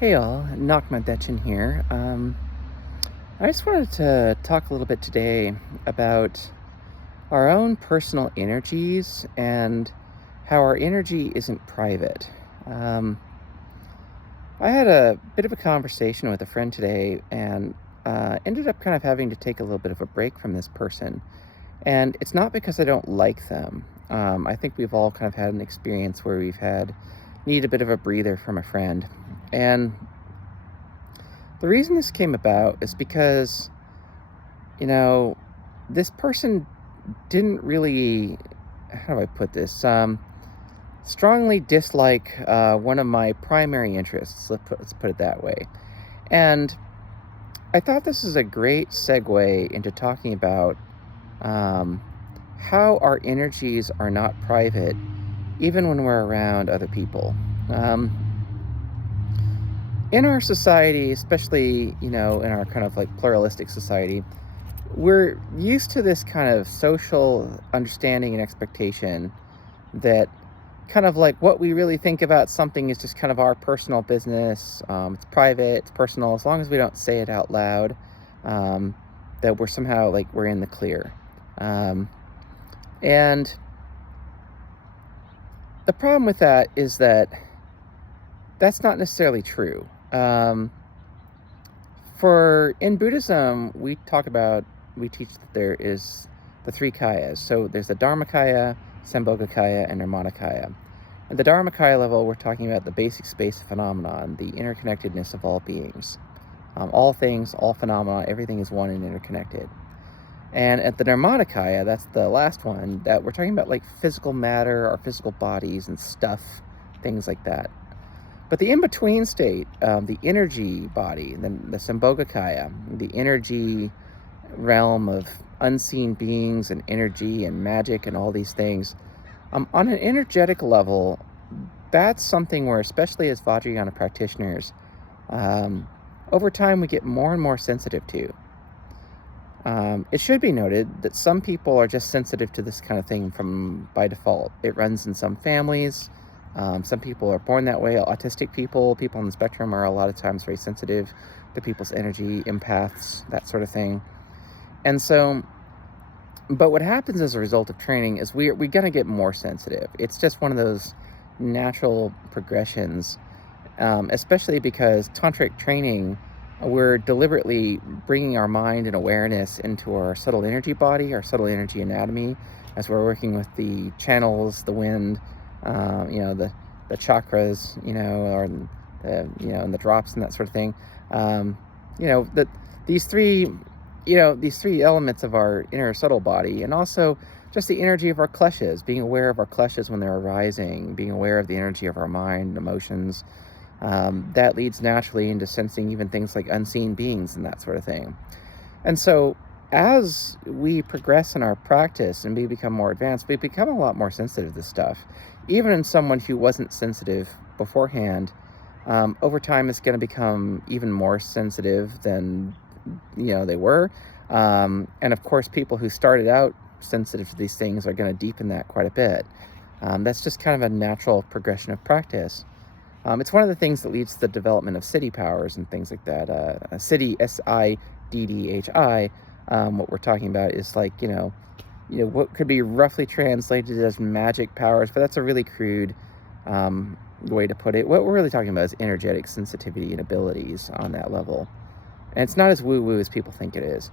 Hey all, Nachman here. I just wanted to talk a little bit today about our own personal energies and how our energy isn't private. Um, I had a bit of a conversation with a friend today and ended up kind of having to take a little bit of a break from this person. And it's not because I don't like them. I think we've all kind of had an experience where need a bit of a breather from a friend. And the reason this came about is because, you know, this person didn't really, how do I put this, strongly dislike one of my primary interests. Let's put it that way. And I thought this is a great segue into talking about um, how our energies are not private, even when we're around other people. Um, in our society, especially, in our kind of like pluralistic society, we're used to this kind of social understanding and expectation that kind of like what we really think about something is just kind of our personal business. It's private, it's personal, as long as we don't say it out loud, that we're somehow like we're in the clear. And the problem with that is that that's not necessarily true. For in Buddhism, we teach that there is the three kayas. So there's the Dharmakaya, Sambhogakaya, and Nirmanakaya. At the Dharmakaya level, we're talking about the basic space of phenomenon, the interconnectedness of all beings. All things, all phenomena, everything is one and interconnected. And at the Nirmanakaya, that's the last one, that we're talking about like physical matter, our physical bodies and stuff, things like that. But the in-between state, the energy body, the Sambhogakaya, the energy realm of unseen beings and energy and magic and all these things, on an energetic level, that's something where, especially as Vajrayana practitioners, over time we get more and more sensitive to. It should be noted that some people are just sensitive to this kind of thing by default. It runs in some families. Some people are born that way. Autistic people on the spectrum are a lot of times very sensitive to people's energy, empaths, that sort of thing. And so, but what happens as a result of training is we're going to get more sensitive. It's just one of those natural progressions, especially because tantric training, we're deliberately bringing our mind and awareness into our subtle energy body, our subtle energy anatomy, as we're working with the channels, the wind, the chakras, or and the drops and that sort of thing. These three elements of our inner subtle body, and also just the energy of our kleshas, being aware of our kleshas when they're arising, being aware of the energy of our mind, emotions. That leads naturally into sensing even things like unseen beings and that sort of thing. And so as we progress in our practice and we become more advanced, we become a lot more sensitive to this stuff. Even in someone who wasn't sensitive beforehand, over time it's going to become even more sensitive than they were. And of course, people who started out sensitive to these things are going to deepen that quite a bit. That's just kind of a natural progression of practice. It's one of the things that leads to the development of siddhi powers and things like that. Siddhi, Siddhi. What we're talking about is like, what could be roughly translated as magic powers, but that's a really crude way to put it. What we're really talking about is energetic sensitivity and abilities on that level. And it's not as woo-woo as people think it is.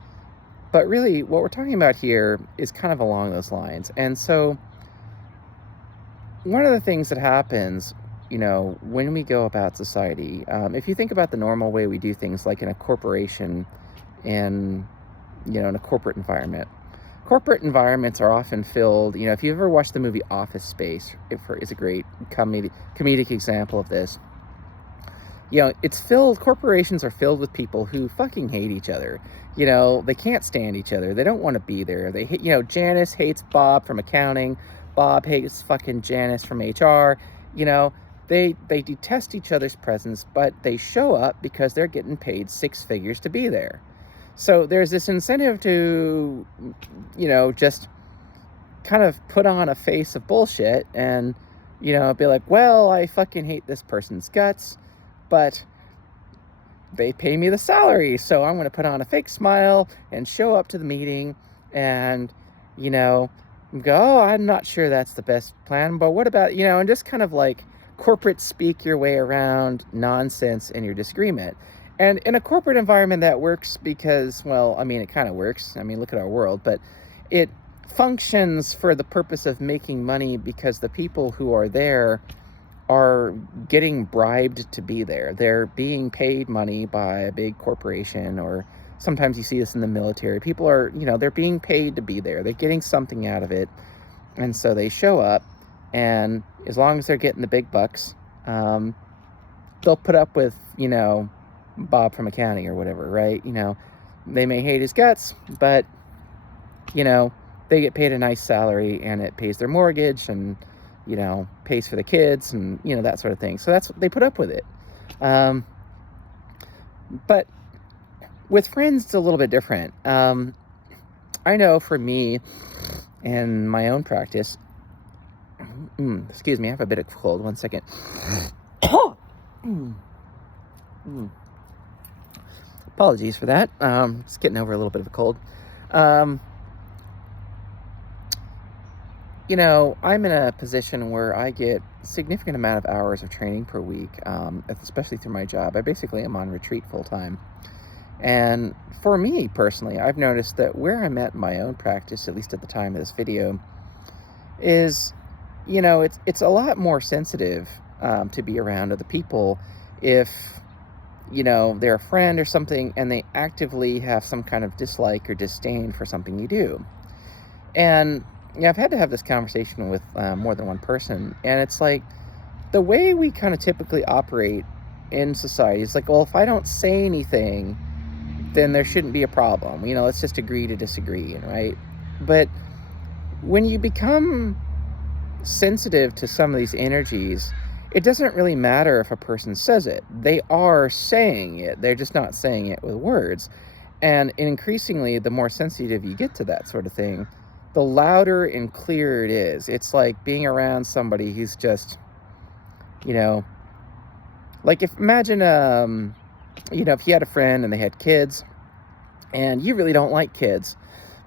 But really, what we're talking about here is kind of along those lines. And so, one of the things that happens, when we go about society, if you think about the normal way we do things, like in a corporation, in a corporate environment. Corporate environments are often filled, if you ever watched the movie Office Space, it's a great comedic example of this. Corporations are filled with people who fucking hate each other. They can't stand each other. They don't want to be there. They hate, Janice hates Bob from accounting. Bob hates fucking Janice from HR. They detest each other's presence, but they show up because they're getting paid six figures to be there. So there's this incentive to, just kind of put on a face of bullshit and, be like, well, I fucking hate this person's guts, but they pay me the salary, so I'm going to put on a fake smile and show up to the meeting and, you know, go, oh, I'm not sure that's the best plan, but what about, and just kind of like corporate speak your way around nonsense in your disagreement. And in a corporate environment that works because, well, I mean, it kind of works. I mean, look at our world, but it functions for the purpose of making money because the people who are there are getting bribed to be there. They're being paid money by a big corporation, or sometimes you see this in the military. People are, they're being paid to be there. They're getting something out of it. And so they show up, and as long as they're getting the big bucks, they'll put up with, Bob from accounting or whatever, right? They may hate his guts, but, they get paid a nice salary, and it pays their mortgage and, pays for the kids and, that sort of thing. So that's what they put up with it. But with friends, it's a little bit different. I know for me and my own practice, excuse me, I have a bit of cold. 1 second. Apologies for that. Just getting over a little bit of a cold. I'm in a position where I get a significant amount of hours of training per week, especially through my job. I basically am on retreat full time. And for me personally, I've noticed that where I'm at in my own practice, at least at the time of this video, is, it's a lot more sensitive to be around other people if, they're a friend or something and they actively have some kind of dislike or disdain for something you do. And I've had to have this conversation with more than one person, and it's like the way we kind of typically operate in society is like, well, if I don't say anything, then there shouldn't be a problem. Let's just agree to disagree, right? But when you become sensitive to some of these energies, it doesn't really matter if a person says it. They are saying it. They're just not saying it with words. And increasingly, the more sensitive you get to that sort of thing, the louder and clearer it is. It's like being around somebody who's just, like imagine, if you had a friend and they had kids and you really don't like kids,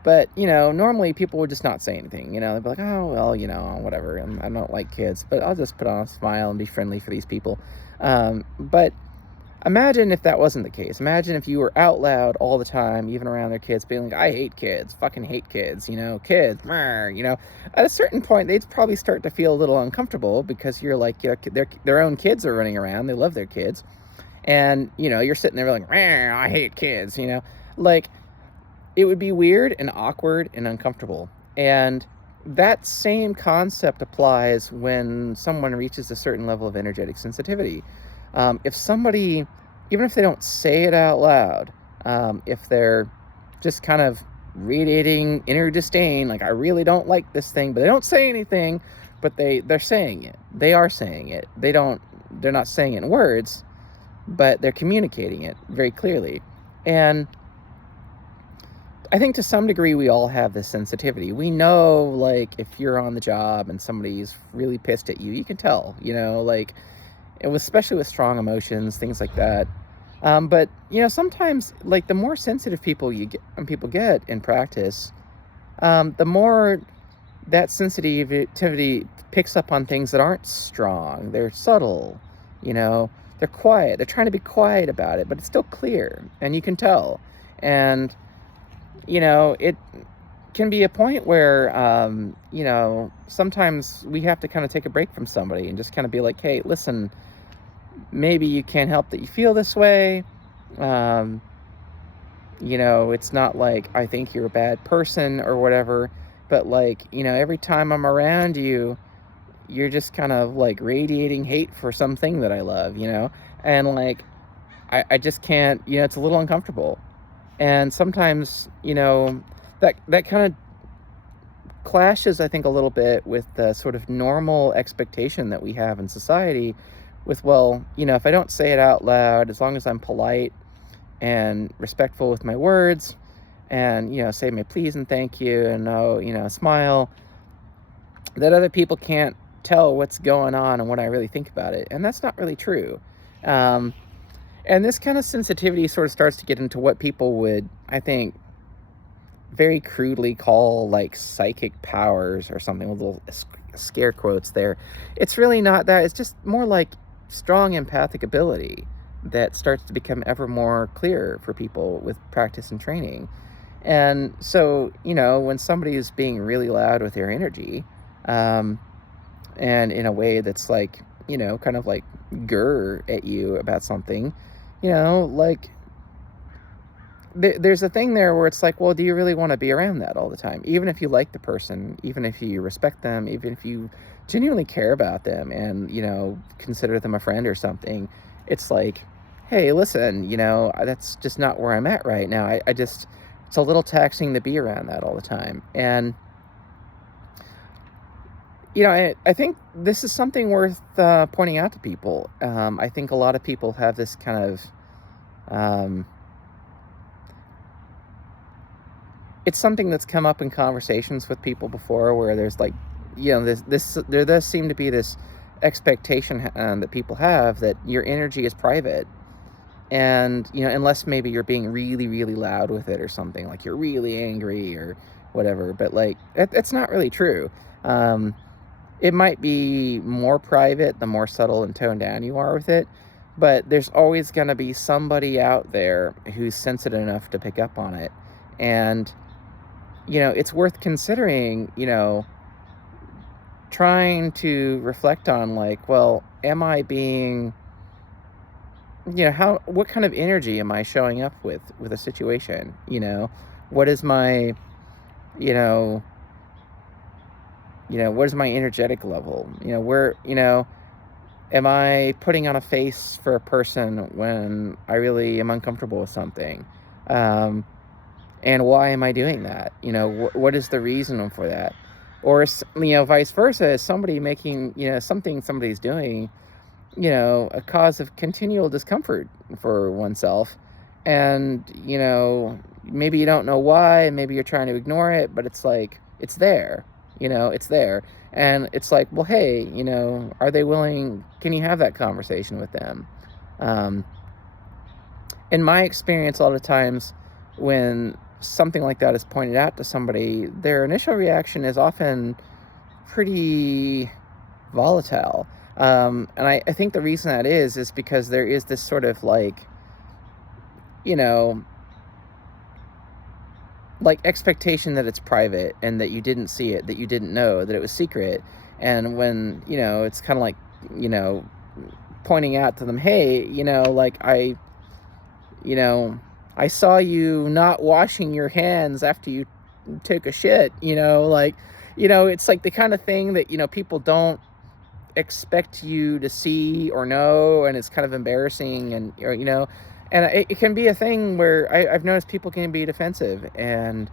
but, normally people would just not say anything, they'd be like, oh, well, whatever. I don't like kids, but I'll just put on a smile and be friendly for these people. But imagine if that wasn't the case. Imagine if you were out loud all the time, even around their kids, being like, I hate kids, fucking hate kids, kids, At a certain point, they'd probably start to feel a little uncomfortable because you're like, their own kids are running around. They love their kids. And, you're sitting there like, I hate kids, like it would be weird and awkward and uncomfortable. And that same concept applies when someone reaches a certain level of energetic sensitivity. If somebody, even if they don't say it out loud, if they're just kind of radiating inner disdain, like I really don't like this thing, but they don't say anything, but they're saying it. They are saying it. They're not saying it in words, but they're communicating it very clearly. And I think to some degree we all have this sensitivity. We know, like, if you're on the job and somebody's really pissed at you, you can tell, like, especially with strong emotions, things like that. But, sometimes, like, the more sensitive people get in practice, the more that sensitivity picks up on things that aren't strong. They're subtle, they're quiet. They're trying to be quiet about it, but it's still clear, and you can tell. And, it can be a point where, sometimes we have to kind of take a break from somebody and just kind of be like, hey, listen, maybe you can't help that you feel this way. It's not like I think you're a bad person or whatever, but like, every time I'm around you, you're just kind of like radiating hate for something that I love, and like, I just can't, it's a little uncomfortable. And sometimes, that kind of clashes, I think, a little bit with the sort of normal expectation that we have in society with, well, if I don't say it out loud, as long as I'm polite and respectful with my words and, say my please and thank you and, smile, that other people can't tell what's going on and what I really think about it. And that's not really true. And this kind of sensitivity sort of starts to get into what people would, I think, very crudely call like psychic powers or something with little scare quotes there. It's really not that. It's just more like strong empathic ability that starts to become ever more clear for people with practice and training. And so, when somebody is being really loud with their energy, um, and in a way that's like, kind of like grr at you about something, like there's a thing there where it's like, well, do you really want to be around that all the time? Even if you like the person, even if you respect them, even if you genuinely care about them and, consider them a friend or something, it's like, hey, listen, that's just not where I'm at right now. I just, it's a little taxing to be around that all the time. And, I think this is something worth pointing out to people. I think a lot of people have this kind of, it's something that's come up in conversations with people before where there's like, there does seem to be this expectation that people have that your energy is private. And, unless maybe you're being really, really loud with it or something, like you're really angry or whatever, but like, it's not really true. It might be more private the more subtle and toned down you are with it, but there's always going to be somebody out there who's sensitive enough to pick up on it. And, it's worth considering, trying to reflect on like, well, am I being, what kind of energy am I showing up with a situation? What is my, what is my energetic level? Where, am I putting on a face for a person when I really am uncomfortable with something? And why am I doing that? What is the reason for that? Or, vice versa, is somebody making, something somebody's doing, a cause of continual discomfort for oneself. And, maybe you don't know why, maybe you're trying to ignore it, but it's like, it's there, it's there. And it's like, well, hey, are they willing, can you have that conversation with them? In my experience, a lot of times when something like that is pointed out to somebody, their initial reaction is often pretty volatile. And I think the reason that is because there is this sort of like, like expectation that it's private and that you didn't see it, that you didn't know, that it was secret. And when, it's kind of like, pointing out to them, hey, like I saw you not washing your hands after you took a shit, it's like the kind of thing that, people don't expect you to see or know, and it's kind of embarrassing, and, and it can be a thing where I've noticed people can be defensive and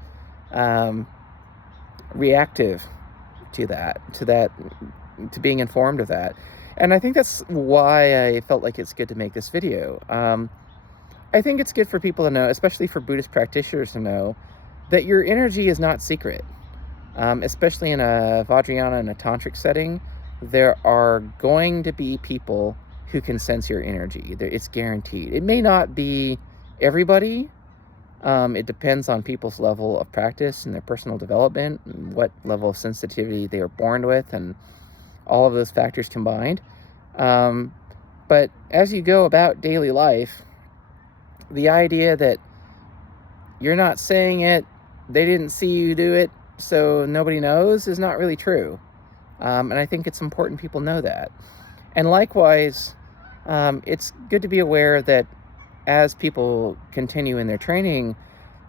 reactive to being informed of that. And I think that's why I felt like it's good to make this video. I think it's good for people to know, especially for Buddhist practitioners to know, that your energy is not secret. Especially in a Vajrayana and a tantric setting, there are going to be people who can sense your energy. It's guaranteed. It may not be everybody. It depends on people's level of practice and their personal development and what level of sensitivity they are born with and all of those factors combined. But as you go about daily life, the idea that you're not saying it, they didn't see you do it, so nobody knows, is not really true. And I think it's important people know that. And likewise, it's good to be aware that as people continue in their training,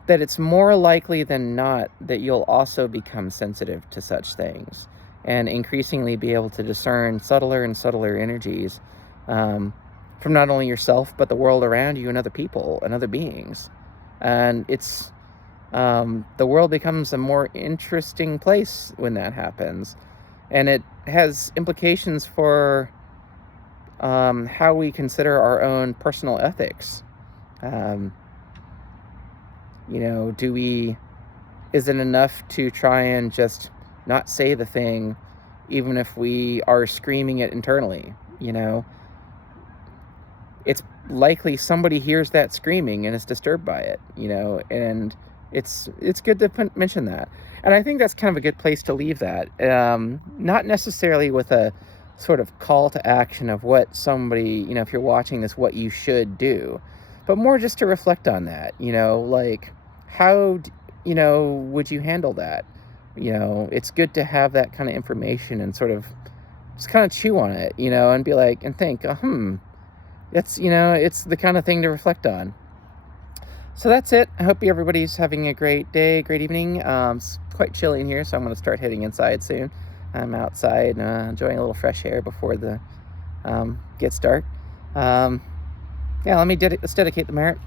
that it's more likely than not that you'll also become sensitive to such things and increasingly be able to discern subtler and subtler energies from not only yourself, but the world around you and other people and other beings. And it's, the world becomes a more interesting place when that happens. And it has implications for how we consider our own personal ethics. Is it enough to try and just not say the thing, even if we are screaming it internally? it's likely somebody hears that screaming and is disturbed by it, and it's good to mention that. And I think that's kind of a good place to leave that. Not necessarily with a sort of call to action of what somebody, if you're watching this, what you should do, but more just to reflect on that, like how, would you handle that? It's good to have that kind of information and sort of just kind of chew on it, and be like, and think, that's, it's the kind of thing to reflect on. So that's it. I hope everybody's having a great day, great evening. It's quite chilly in here, so I'm going to start heading inside soon. I'm outside enjoying a little fresh air before the gets dark. Yeah, let's dedicate the merit.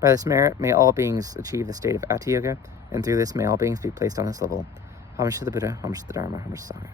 By this merit, may all beings achieve the state of Ati Yoga, and through this may all beings be placed on this level. Homage to the Buddha, homage to the Dharma, homage to the Sangha.